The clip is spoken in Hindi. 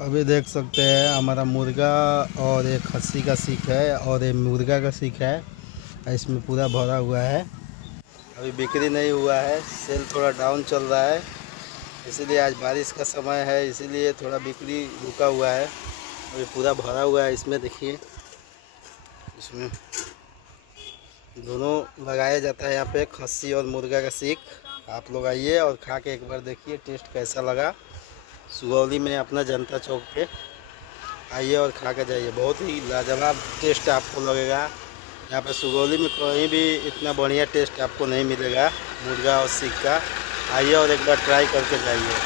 अभी देख सकते हैं हमारा मुर्गा और एक खस्सी का सीख है और एक मुर्गा का सीख है। इसमें पूरा भरा हुआ है। अभी बिक्री नहीं हुआ है, सेल थोड़ा डाउन चल रहा है, इसीलिए आज बारिश का समय है, इसीलिए थोड़ा बिक्री रुका हुआ है। अभी पूरा भरा हुआ है। इसमें देखिए, इसमें दोनों लगाया जाता है यहाँ पे, खस्सी और मुर्गा का सीख। आप लोग आइए और खा के एक बार देखिए टेस्ट कैसा लगा। सुगौली में अपना जनता चौक पे आइए और खा के जाइए, बहुत ही लाजवाब टेस्ट आपको लगेगा। यहाँ पे सुगौली में कहीं भी इतना बढ़िया टेस्ट आपको नहीं मिलेगा मुर्गा और सीख का। आइए और एक बार ट्राई करके जाइए।